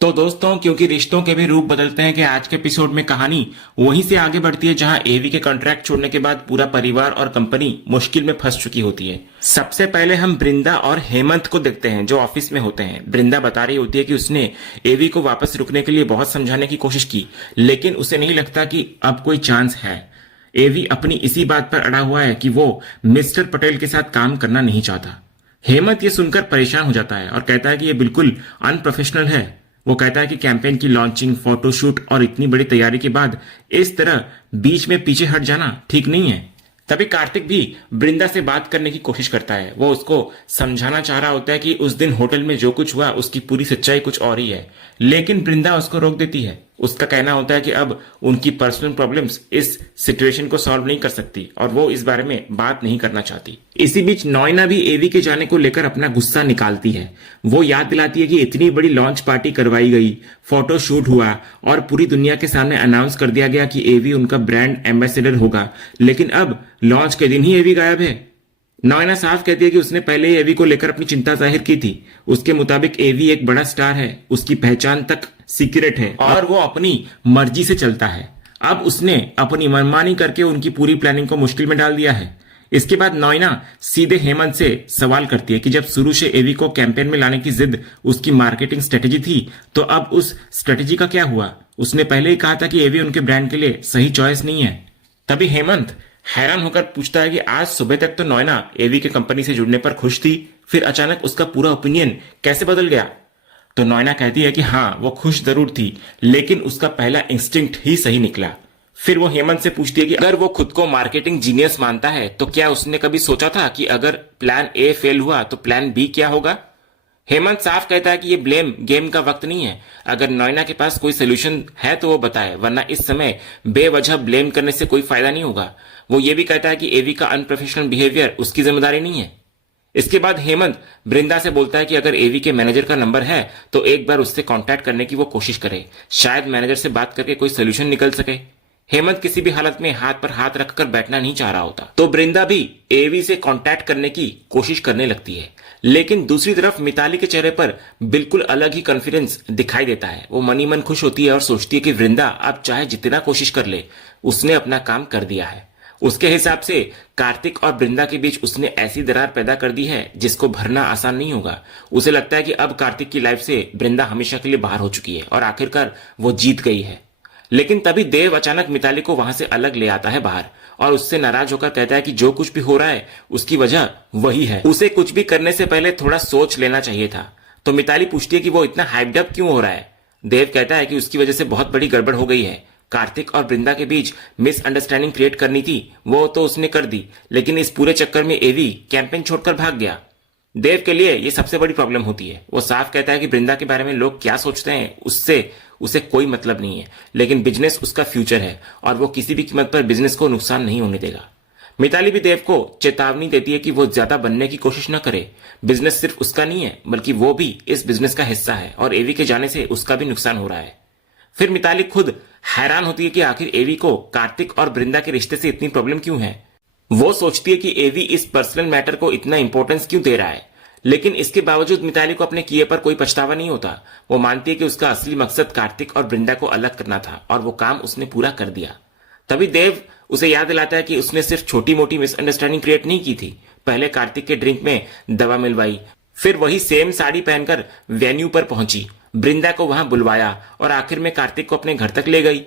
तो दोस्तों, क्योंकि रिश्तों के भी रूप बदलते हैं कि आज के एपिसोड में कहानी वहीं से आगे बढ़ती है जहां एवी के कॉन्ट्रैक्ट छोड़ने के बाद पूरा परिवार और कंपनी मुश्किल में फंस चुकी होती है। सबसे पहले हम वृंदा और हेमंत को देखते हैं जो ऑफिस में होते हैं। वृंदा बता रही होती है कि उसने एवी को वापस रुकने के लिए बहुत समझाने की कोशिश की, लेकिन उसे नहीं लगता कि अब कोई चांस है। एवी अपनी इसी बात पर अड़ा हुआ है कि वो मिस्टर पटेल के साथ काम करना नहीं चाहता। हेमंत ये सुनकर परेशान हो जाता है और कहता है कि ये बिल्कुल अनप्रोफेशनल है। वो कहता है कि कैंपेन की लॉन्चिंग, फोटोशूट और इतनी बड़ी तैयारी के बाद इस तरह बीच में पीछे हट जाना ठीक नहीं है। तभी कार्तिक भी वृंदा से बात करने की कोशिश करता है। वो उसको समझाना चाह रहा होता है कि उस दिन होटल में जो कुछ हुआ उसकी पूरी सच्चाई कुछ और ही है, लेकिन वृंदा उसको रोक देती है। उसका कहना होता है कि अब उनकी पर्सनल प्रॉब्लम्स इस सिचुएशन को सॉल्व नहीं कर सकती और वो इस बारे में बात नहीं करना चाहती। इसी बीच नॉयना भी एवी के जाने को लेकर अपना गुस्सा निकालती है। वो याद दिलाती है कि इतनी बड़ी लॉन्च पार्टी करवाई गई, फोटो शूट हुआ और पूरी दुनिया के सामने अनाउंस कर दिया गया कि एवी उनका ब्रांड एम्बेसडर होगा, लेकिन अब लॉन्च के दिन ही एवी गायब है। नॉयना साफ कहती है कि उसने पहले ही एवी को लेकर अपनी चिंता जाहिर की थी। उसके मुताबिक एवी एक बड़ा स्टार है, उसकी पहचान तक सीक्रेट है और वो अपनी मर्जी से चलता है। अब उसने अपनी मनमानी करके उनकी पूरी प्लानिंग को मुश्किल में डाल दिया है। इसके बाद नॉयना सीधे हेमंत से सवाल करती है कि जब शुरू से एवी को कैंपेन में लाने की जिद उसकी मार्केटिंग स्ट्रेटेजी थी, तो अब उस स्ट्रेटेजी का क्या हुआ? उसने पहले ही कहा था कि एवी उनके ब्रांड के लिए सही चॉइस नहीं है। तभी हेमंत हैरान होकर पूछता है कि आज सुबह तक तो नॉयना एवी के कंपनी से जुड़ने पर खुश थी, फिर अचानक उसका पूरा ओपिनियन कैसे बदल गया? तो नॉयना कहती है कि हाँ, वो खुश जरूर थी, लेकिन उसका पहला इंस्टिंक्ट ही सही निकला। फिर वो हेमंत से पूछती है कि अगर वो खुद को मार्केटिंग जीनियस मानता है तो क्या उसने कभी सोचा था कि अगर प्लान ए फेल हुआ तो प्लान बी क्या होगा? हेमंत साफ कहता है कि ये ब्लेम गेम का वक्त नहीं है। अगर नॉयना के पास कोई सोल्यूशन है तो वो बताए, वरना इस समय बेवजह ब्लेम करने से कोई फायदा नहीं होगा। वो ये भी कहता है कि एवी का अनप्रोफेशनल बिहेवियर उसकी जिम्मेदारी नहीं है। इसके बाद हेमंत वृंदा से बोलता है कि अगर एवी के मैनेजर का नंबर है तो एक बार उससे कांटेक्ट करने की वो कोशिश करे, शायद मैनेजर से बात करके कोई सोल्यूशन निकल सके। हेमंत किसी भी हालत में हाथ पर हाथ रखकर बैठना नहीं चाह रहा होता, तो वृंदा भी एवी से कांटेक्ट करने की कोशिश करने लगती है। लेकिन दूसरी तरफ मिताली के चेहरे पर बिल्कुल अलग ही कॉन्फिडेंस दिखाई देता है। वो मनी मन खुश होती है और सोचती है कि वृंदा अब चाहे जितना कोशिश कर ले, उसने अपना काम कर दिया है। उसके हिसाब से कार्तिक और वृंदा के बीच उसने ऐसी दरार पैदा कर दी है जिसको भरना आसान नहीं होगा। उसे लगता है कि अब कार्तिक की लाइफ से वृंदा हमेशा के लिए बाहर हो चुकी है और आखिरकार वो जीत गई है। लेकिन तभी देव अचानक मिताली को वहां से अलग ले आता है बाहर और उससे नाराज होकर कहता है कि जो कुछ भी हो रहा है उसकी वजह वही है। उसे कुछ भी करने से पहले थोड़ा सोच लेना चाहिए था। तो मिताली पूछती है कि वो इतना हाइप्ड अप क्यों हो रहा है? देव कहता है कि उसकी वजह से बहुत बड़ी गड़बड़ हो गई है। कार्तिक और वृंदा के बीच मिसअंडरस्टैंडिंग क्रिएट करनी थी, वो तो उसने कर दी, लेकिन इस पूरे चक्कर में एवी कैंपेन छोड़कर भाग गया। देव के लिए ये सबसे बड़ी प्रॉब्लम होती है। वो साफ कहता है कि वृंदा के बारे में लोग क्या सोचते हैं उससे उसे कोई मतलब नहीं है, लेकिन बिजनेस उसका फ्यूचर है और वो किसी भी कीमत पर बिजनेस को नुकसान नहीं होने देगा। मिताली भी देव को चेतावनी देती है कि वो ज्यादा बनने की कोशिश न करे। बिजनेस सिर्फ उसका नहीं है, बल्कि वो भी इस बिजनेस का हिस्सा है और एवी के जाने से उसका भी नुकसान हो रहा है। फिर मिताली खुद हैरान होती है कि आखिर एवी को कार्तिक और वृंदा के रिश्ते से इतनी प्रॉब्लम क्यों है। वो सोचती है कि एवी इस पर्सनल मैटर को इतना इंपॉर्टेंस क्यों दे रहा है, लेकिन इसके बावजूद मिताली को अपने किए पर कोई पछतावा नहीं होता। वो मानती है कि उसका असली मकसद कार्तिक और वृंदा को अलग करना था और वो काम उसने पूरा कर दिया। तभी देव उसे याद दिलाता है कि उसने सिर्फ छोटी मोटी मिसअंडरस्टैंडिंग क्रिएट नहीं की थी। पहले कार्तिक के ड्रिंक में दवा मिलवाई, फिर वही सेम साड़ी पहनकर वेन्यू पर पहुंची, वृंदा को वहां बुलवाया और आखिर में कार्तिक को अपने घर तक ले गई।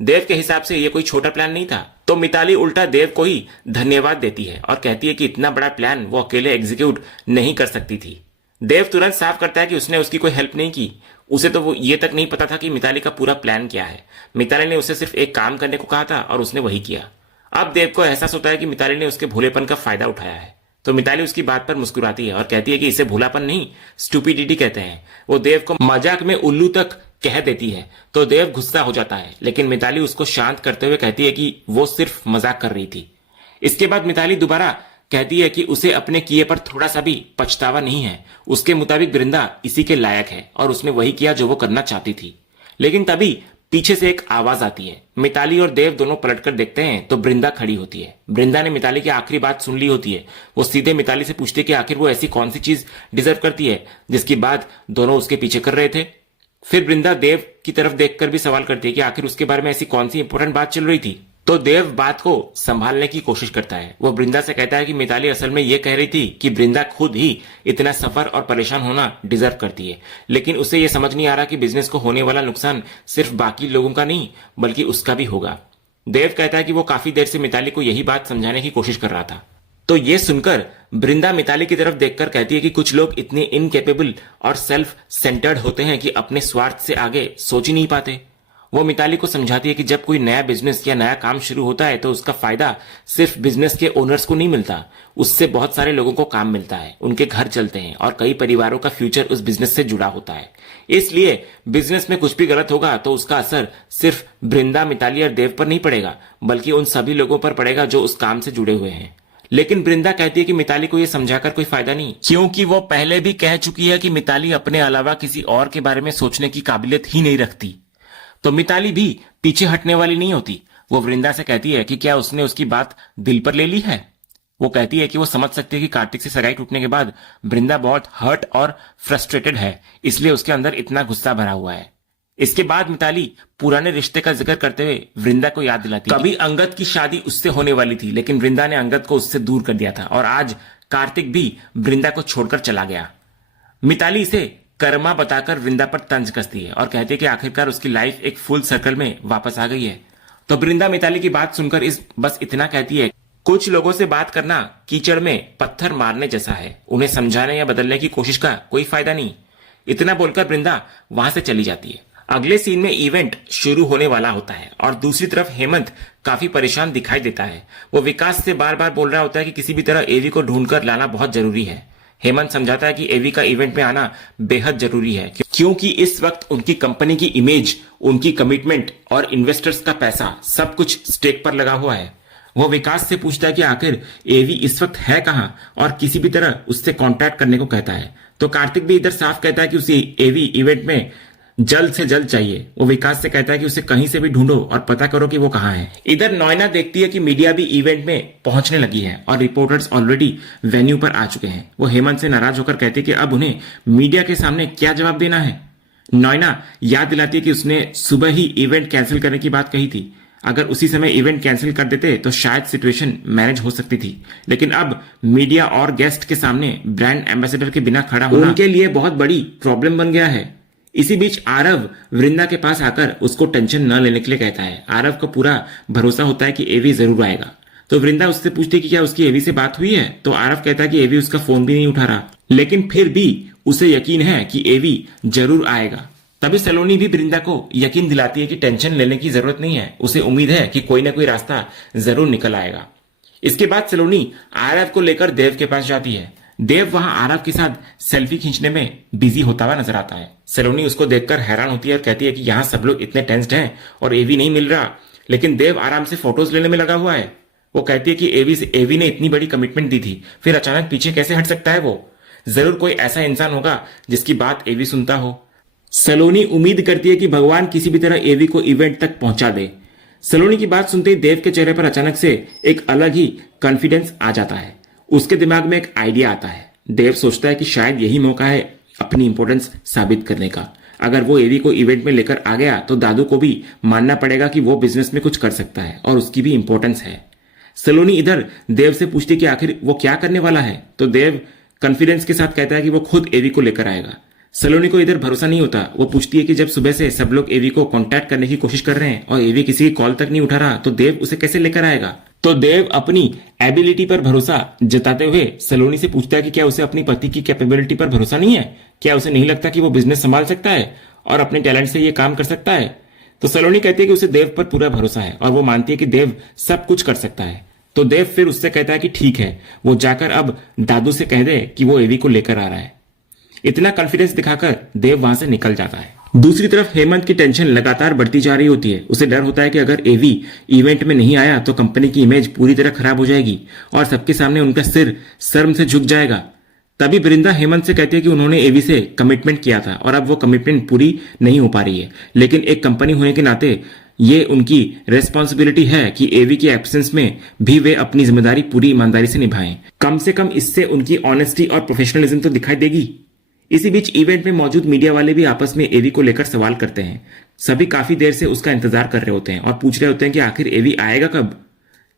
देव के हिसाब से यह कोई छोटा प्लान नहीं था, तो मिताली उल्टा देव को ही धन्यवाद देती है और कहती है कि इतना बड़ा प्लान वो अकेले एग्जीक्यूट नहीं कर सकती थी। देव तुरंत साफ करता है कि उसने उसकी कोई हेल्प नहीं की। उसे तो वो ये तक नहीं पता था कि मिताली का पूरा प्लान क्या है। मिताली ने उसे सिर्फ एक काम करने को कहा था और उसने वही किया। अब देव को एहसास होता है कि मिताली ने उसके भोलेपन का फायदा उठाया है, तो मिताली उसकी बात पर मुस्कुराती है और कहती है कि इसे भोलापन नहीं, स्टूपिडिटी कहते हैं। वो देव को मजाक में उल्लू तक कह देती है, तो देव गुस्सा हो जाता है, लेकिन मिताली उसको शांत करते हुए कहती है कि वो सिर्फ मजाक कर रही थी। इसके बाद मिताली दोबारा कहती है कि उसे अपने किए पर थोड़ा सा भी पछतावा नहीं है। उसके मुताबिक वृंदा इसी के लायक है और उसने वही किया जो वो करना चाहती थी। लेकिन तभी पीछे से एक आवाज आती है। मिताली और देव दोनों पलटकर देखते हैं तो वृंदा खड़ी होती है। वृंदा ने मिताली की आखिरी बात सुन ली होती है। वो सीधे मिताली से पूछती है कि आखिर वो ऐसी कौन सी चीज डिजर्व करती है जिसकी बात दोनों उसके पीछे कर रहे थे। फिर वृंदा देव की तरफ देखकर भी सवाल करती है कि आखिर उसके बारे में ऐसी कौन सी इंपॉर्टेंट बात चल रही थी। तो देव बात को संभालने की कोशिश करता है। वो वृंदा से कहता है कि मिताली असल में ये कह रही थी कि वृंदा खुद ही इतना सफर और परेशान होना डिजर्व करती है, लेकिन उसे ये समझ नहीं आ रहा कि बिजनेस को होने वाला नुकसान सिर्फ बाकी लोगों का नहीं बल्कि उसका भी होगा। देव कहता है कि वो काफी देर से मिताली को यही बात समझाने की कोशिश कर रहा था। तो ये सुनकर वृंदा मिताली की तरफ देखकर कहती है कि कुछ लोग इतने इनकेपेबल और सेल्फ सेंटर्ड होते हैं कि अपने स्वार्थ से आगे सोच ही नहीं पाते। वो मिताली को समझाती है कि जब कोई नया बिजनेस या नया काम शुरू होता है तो उसका फायदा सिर्फ बिजनेस के ओनर्स को नहीं मिलता, उससे बहुत सारे लोगों को काम मिलता है, उनके घर चलते हैं और कई परिवारों का फ्यूचर उस बिजनेस से जुड़ा होता है। इसलिए बिजनेस में कुछ भी गलत होगा तो उसका असर सिर्फ वृंदा, मिताली और देव पर नहीं पड़ेगा बल्कि उन सभी लोगों पर पड़ेगा जो उस काम से जुड़े हुए हैं। लेकिन वृंदा कहती है कि मिताली को यह समझाकर कोई फायदा नहीं, क्योंकि वो पहले भी कह चुकी है कि मिताली अपने अलावा किसी और के बारे में सोचने की काबिलियत ही नहीं रखती। तो मिताली भी पीछे हटने वाली नहीं होती। वो वृंदा से कहती है कि क्या उसने उसकी बात दिल पर ले ली है। वो कहती है कि वो समझ सकती है कि कार्तिक से सगाई टूटने के बाद वृंदा बहुत हर्ट और फ्रस्ट्रेटेड है, इसलिए उसके अंदर इतना गुस्सा भरा हुआ है। इसके बाद मिताली पुराने रिश्ते का जिक्र करते हुए वृंदा को याद दिलाती है कभी अंगद की शादी उससे होने वाली थी, लेकिन वृंदा ने अंगद को उससे दूर कर दिया था और आज कार्तिक भी वृंदा को छोड़कर चला गया। मिताली इसे कर्मा बताकर वृंदा पर तंज कसती है और कहती है कि आखिरकार उसकी लाइफ एक फुल सर्कल में वापस आ गई है। तो वृंदा मिताली की बात सुनकर बस इतना कहती है, कुछ लोगों से बात करना कीचड़ में पत्थर मारने जैसा है, उन्हें समझाने या बदलने की कोशिश का कोई फायदा नहीं। इतना बोलकर वृंदा वहां से चली जाती है। अगले सीन में इवेंट शुरू होने वाला होता है और दूसरी तरफ हेमंत काफी परेशान दिखाई देता है। वो विकास से बार बार बोल रहा होता है कि किसी भी तरह एवी को ढूंढकर लाना बहुत जरूरी है। हेमंत समझाता है कि एवी का इवेंट में आना बेहद जरूरी है, क्योंकि इस वक्त उनकी कंपनी की इमेज, उनकी कमिटमेंट और इन्वेस्टर्स का पैसा सब कुछ स्टेक पर लगा हुआ है। वो विकास से पूछता है कि आखिर एवी इस वक्त है कहां और किसी भी तरह उससे कांटेक्ट करने को कहता है। तो कार्तिक भी इधर साफ कहता है कि उसे एवी इवेंट में जल्द से जल्द चाहिए। वो विकास से कहता है कि उसे कहीं से भी ढूंढो और पता करो कि वो कहां है। इधर नॉयना देखती है कि मीडिया भी इवेंट में पहुंचने लगी है और रिपोर्टर्स ऑलरेडी वेन्यू पर आ चुके हैं। वो हेमंत से नाराज होकर कहती है कि अब उन्हें मीडिया के सामने क्या जवाब देना है। नॉयना याद दिलाती है कि उसने सुबह ही इवेंट कैंसिल करने की बात कही थी। अगर उसी समय इवेंट कैंसिल कर देते तो शायद सिचुएशन मैनेज हो सकती थी, लेकिन अब मीडिया और गेस्ट के सामने ब्रांड एम्बेसडर के बिना खड़ा होना उनके लिए बहुत बड़ी प्रॉब्लम बन गया है। इसी बीच आरव वृंदा के पास आकर उसको टेंशन न लेने के लिए कहता है। आरव को पूरा भरोसा होता है कि एवी जरूर आएगा। तो वृंदा उससे पूछती है कि क्या उसकी एवी से बात हुई है। तो आरव कहता है कि एवी उसका फोन भी नहीं उठा रहा, लेकिन फिर भी उसे यकीन है कि एवी जरूर आएगा। तभी सलोनी भी वृंदा को यकीन दिलाती है कि टेंशन लेने की जरूरत नहीं है, उसे उम्मीद है कि कोई ना कोई रास्ता जरूर निकल आएगा। इसके बाद सलोनी आरव को लेकर देव के पास जाती है। देव वहां आरव के साथ सेल्फी खींचने में बिजी होता हुआ नजर आता है। सलोनी उसको देखकर हैरान होती है और कहती है कि यहाँ सब लोग इतने टेंस्ड हैं और एवी नहीं मिल रहा, लेकिन देव आराम से फोटोज लेने में लगा हुआ है। वो कहती है कि एवी ने इतनी बड़ी कमिटमेंट दी थी, फिर अचानक पीछे कैसे हट सकता है। वो जरूर कोई ऐसा इंसान होगा जिसकी बात एवी सुनता हो। सलोनी उम्मीद करती है कि भगवान किसी भी तरह एवी को इवेंट तक पहुंचा दे। सलोनी की बात सुनते ही देव के चेहरे पर अचानक से एक अलग ही कॉन्फिडेंस आ जाता है। उसके दिमाग में एक आइडिया आता है। देव सोचता है कि शायद यही मौका है अपनी इंपॉर्टेंस साबित करने का। अगर वो एवी को इवेंट में लेकर आ गया तो दादू को भी मानना पड़ेगा कि वो बिजनेस में कुछ कर सकता है और उसकी भी इंपॉर्टेंस है। सलोनी इधर देव से पूछती कि आखिर वो क्या करने वाला है। तो देव कॉन्फिडेंस के साथ कहता है कि वो खुद एवी को लेकर आएगा। सलोनी को इधर भरोसा नहीं होता। वो पूछती है कि जब सुबह से सब लोग एवी को कांटेक्ट करने की कोशिश कर रहे हैं और एवी किसी की कॉल तक नहीं उठा रहा, तो देव उसे कैसे लेकर आएगा। तो देव अपनी एबिलिटी पर भरोसा जताते हुए सलोनी से पूछता है कि क्या उसे अपनी पति की कैपेबिलिटी पर भरोसा नहीं है, क्या उसे नहीं लगता कि वो बिजनेस संभाल सकता है और अपने टैलेंट से ये काम कर सकता है। तो सलोनी कहती है कि उसे देव पर पूरा भरोसा है और वो मानती है कि देव सब कुछ कर सकता है। तो देव फिर उससे कहता है कि ठीक है, वो जाकर अब दादू से कह दे कि वो एवी को लेकर आ रहा है। इतना कॉन्फिडेंस दिखाकर देव वहां से निकल जाता है। दूसरी तरफ हेमंत की टेंशन लगातार बढ़ती जा रही होती है। उसे डर होता है कि अगर एवी इवेंट में नहीं आया तो कंपनी की इमेज पूरी तरह खराब हो जाएगी और सबके सामने उनका सिर शर्म से झुक जाएगा। तभी वृंदा हेमंत से कहती है कि उन्होंने एवी से कमिटमेंट किया था और अब वो कमिटमेंट पूरी नहीं हो पा रही है, लेकिन एक कंपनी होने के नाते ये उनकी रेस्पॉन्सिबिलिटी है कि एवी के एब्सेंस में भी वे अपनी जिम्मेदारी पूरी ईमानदारी से निभाएं। कम से कम इससे उनकी ऑनेस्टी और प्रोफेशनलिज्म तो दिखाई देगी। इसी बीच इवेंट में मौजूद मीडिया वाले भी आपस में एवी को लेकर सवाल करते हैं। सभी काफी देर से उसका इंतजार कर रहे होते हैं और पूछ रहे होते हैं कि आखिर एवी आएगा कब।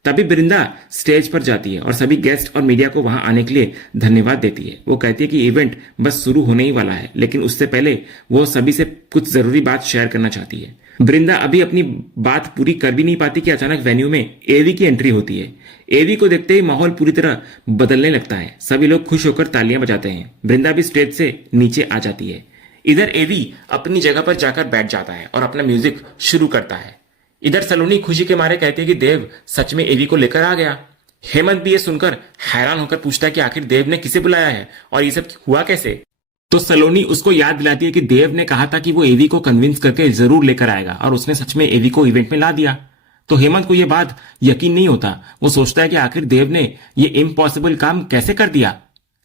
तभी ब्रिंदा स्टेज पर जाती है और सभी गेस्ट और मीडिया को वहां आने के लिए धन्यवाद देती है। वो कहती है कि इवेंट बस शुरू होने ही वाला है, लेकिन उससे पहले वो सभी से कुछ जरूरी बात शेयर करना चाहती है। ब्रिंदा अभी अपनी बात पूरी कर भी नहीं पाती कि अचानक वेन्यू में एवी की एंट्री होती है। एवी को देखते ही माहौल पूरी तरह बदलने लगता है। सभी लोग खुश होकर तालियां बजाते हैं। ब्रिंदा भी स्टेज से नीचे आ जाती है। इधर एवी अपनी जगह पर जाकर बैठ जाता है और अपना म्यूजिक शुरू करता है। इधर सलोनी खुशी के मारे कहती है कि देव सच में एवी को लेकर आ गया। हेमंत भी ये सुनकर हैरान होकर पूछता है कि आखिर देव ने किसे बुलाया है और ये सब हुआ कैसे। तो सलोनी उसको याद दिलाती है कि देव ने कहा था कि वो एवी को कन्विंस करके जरूर लेकर आएगा और उसने सच में एवी को इवेंट में ला दिया। तो हेमंत को यह बात यकीन नहीं होता। वो सोचता है कि आखिर देव ने ये इम्पॉसिबल काम कैसे कर दिया।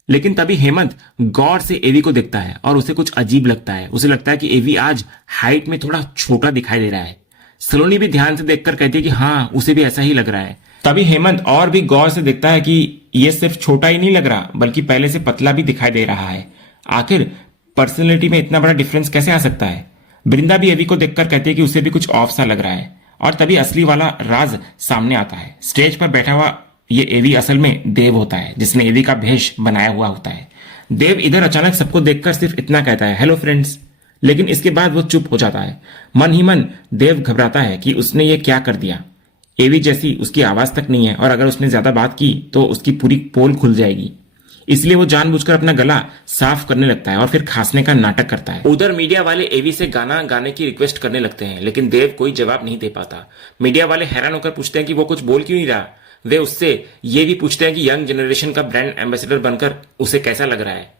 लेकिन तभी हेमंत गौर से एवी को देखता है और उसे कुछ अजीब लगता है। उसे लगता है कि एवी आज हाइट में थोड़ा छोटा दिखाई दे रहा है। सलोनी भी ध्यान से देखकर कहती है कि हाँ, उसे भी ऐसा ही लग रहा है। तभी हेमंत और भी गौर से देखता है कि ये सिर्फ छोटा ही नहीं लग रहा, बल्कि पहले से पतला भी दिखाई दे रहा है। आखिर पर्सनैलिटी में इतना बड़ा डिफरेंस कैसे आ सकता है। ब्रिंदा भी एवी को देखकर कहती है कि उसे भी कुछ ऑफ सा लग रहा है। और तभी असली वाला राज सामने आता है। स्टेज पर बैठा हुआ ये एवी असल में देव होता है, जिसने एवी का भेष बनाया हुआ होता है। देव इधर अचानक सबको देखकर सिर्फ इतना कहता है, हेलो फ्रेंड्स। लेकिन इसके बाद वो चुप हो जाता है। मन ही मन देव घबराता है कि उसने ये क्या कर दिया। एवी जैसी उसकी आवाज तक नहीं है और अगर उसने ज्यादा बात की तो उसकी पूरी पोल खुल जाएगी। इसलिए वो जानबूझकर अपना गला साफ करने लगता है और फिर खांसने का नाटक करता है। उधर मीडिया वाले एवी से गाना गाने की रिक्वेस्ट करने लगते हैं, लेकिन देव कोई जवाब नहीं दे पाता। मीडिया वाले हैरान होकर पूछते हैं कि वो कुछ बोल क्यों नहीं रहा। वे उससे ये भी पूछते हैं कि यंग जनरेशन का ब्रांड एम्बेसडर बनकर उसे कैसा लग रहा है।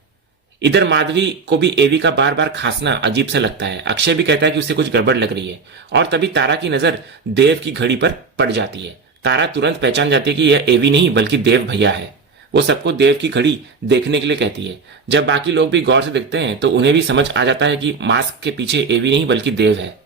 इधर माधवी को भी एवी का बार बार खांसना अजीब सा लगता है। अक्षय भी कहता है कि उसे कुछ गड़बड़ लग रही है। और तभी तारा की नजर देव की घड़ी पर पड़ जाती है। तारा तुरंत पहचान जाती है कि यह एवी नहीं बल्कि देव भैया है। वो सबको देव की घड़ी देखने के लिए कहती है। जब बाकी लोग भी गौर से देखते हैं तो उन्हें भी समझ आ जाता है कि मास्क के पीछे एवी नहीं बल्कि देव है।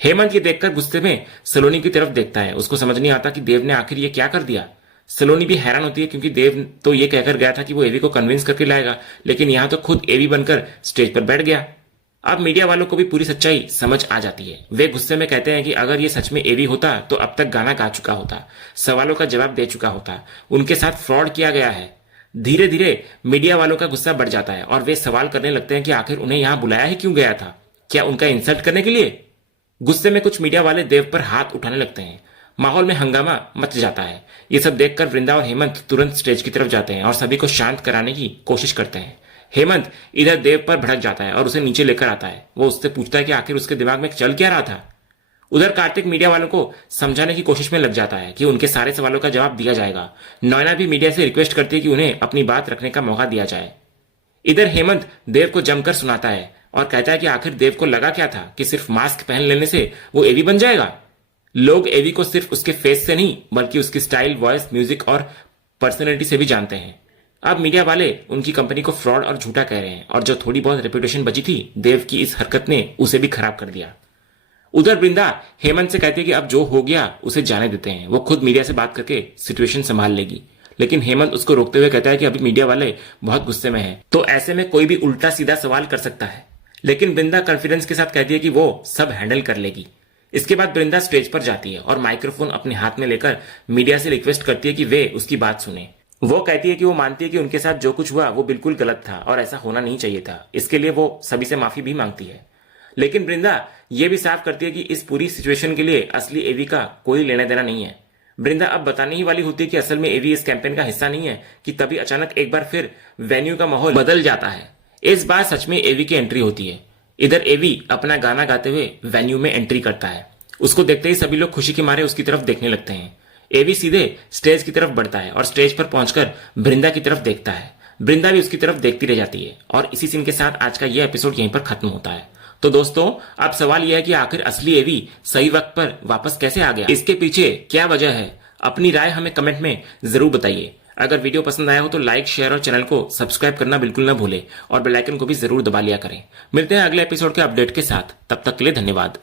हेमंत ये देखकर गुस्से में सलोनी की तरफ देखता है। उसको समझ नहीं आता कि देव ने आखिर ये क्या कर दिया। सलोनी भी हैरान होती है क्योंकि देव तो ये कहकर गया था कि वो एवी को कन्विंस करके लाएगा, लेकिन यहां तो खुद एवी बनकर स्टेज पर बैठ गया। अब मीडिया वालों को भी पूरी सच्चाई समझ आ जाती है। वे गुस्से में कहते हैं कि अगर ये सच में एवी होता तो अब तक गाना गा चुका होता, सवालों का जवाब दे चुका होता। उनके साथ फ्रॉड किया गया है। धीरे धीरे मीडिया वालों का गुस्सा बढ़ जाता है और वे सवाल करने लगते हैं कि आखिर उन्हें यहां बुलाया ही क्यों गया था। क्या उनका इंसल्ट करने के लिए। गुस्से में कुछ मीडिया वाले देव पर हाथ उठाने लगते हैं। माहौल में हंगामा मच जाता है। ये सब देखकर वृंदा और हेमंत तुरंत स्टेज की तरफ जाते हैं और सभी को शांत कराने की कोशिश करते हैं। हेमंत इधर देव पर भड़क जाता है और उसे नीचे लेकर आता है। वो उससे पूछता है कि आखिर उसके दिमाग में चल क्या रहा था। उधर कार्तिक मीडिया वालों को समझाने की कोशिश में लग जाता है कि उनके सारे सवालों का जवाब दिया जाएगा। नयना भी मीडिया से रिक्वेस्ट करती है कि उन्हें अपनी बात रखने का मौका दिया जाए। इधर हेमंत देव को जमकर सुनाता है और कहता है कि आखिर देव को लगा क्या था कि सिर्फ मास्क पहन लेने से वो एवी बन जाएगा। लोग एवी को सिर्फ उसके फेस से नहीं बल्कि उसकी स्टाइल, वॉइस, म्यूजिक और पर्सनैलिटी से भी जानते हैं। अब मीडिया वाले उनकी कंपनी को फ्रॉड और झूठा कह रहे हैं और जो थोड़ी बहुत रेपुटेशन बची थी देव की इस हरकत ने उसे भी खराब कर दिया। उधर वृंदा हेमंत से कहती है कि अब जो हो गया उसे जाने देते हैं, वो खुद मीडिया से बात करके सिचुएशन संभाल लेगी। लेकिन हेमंत उसको रोकते हुए कहता है कि अभी मीडिया वाले बहुत गुस्से में हैं, तो ऐसे में कोई भी उल्टा सीधा सवाल कर सकता है। लेकिन वृंदा कॉन्फिडेंस के साथ कहती है कि वो सब हैंडल कर लेगी। इसके बाद वृंदा स्टेज पर जाती है और माइक्रोफोन अपने हाथ में लेकर मीडिया से रिक्वेस्ट करती है कि वे उसकी बात सुने। वो कहती है कि वो मानती है कि उनके साथ जो कुछ हुआ वो बिल्कुल गलत था और ऐसा होना नहीं चाहिए था। इसके लिए वो सभी से माफी भी मांगती है। लेकिन वृंदा ये भी साफ करती है कि इस पूरी सिचुएशन के लिए असली एवी का कोई लेना देना नहीं है। वृंदा अब बताने ही वाली होती है कि असल में एवी इस कैंपेन का हिस्सा नहीं है कि तभी अचानक एक बार फिर वेन्यू का माहौल बदल जाता है। इस बार सच में एवी की एंट्री होती है। इधर एवी अपना गाना गाते हुए वेन्यू में एंट्री करता है। उसको देखते ही सभी लोग खुशी के मारे उसकी तरफ देखने लगते हैं। एवी सीधे स्टेज की तरफ बढ़ता है और स्टेज पर पहुंचकर वृंदा की तरफ देखता है। वृंदा भी उसकी तरफ देखती रह जाती है और इसी सीन के साथ आज का यह एपिसोड यहीं पर खत्म होता है। तो दोस्तों, अब सवाल यह है कि आखिर असली एवी सही वक्त पर वापस कैसे आ गया, इसके पीछे क्या वजह है। अपनी राय हमें कमेंट में जरूर बताइए। अगर वीडियो पसंद आया हो तो लाइक, शेयर और चैनल को सब्सक्राइब करना बिल्कुल ना भूलें और बेल आइकन को भी जरूर दबा लिया करें। मिलते हैं अगले एपिसोड के अपडेट के साथ। तब तक के लिए धन्यवाद।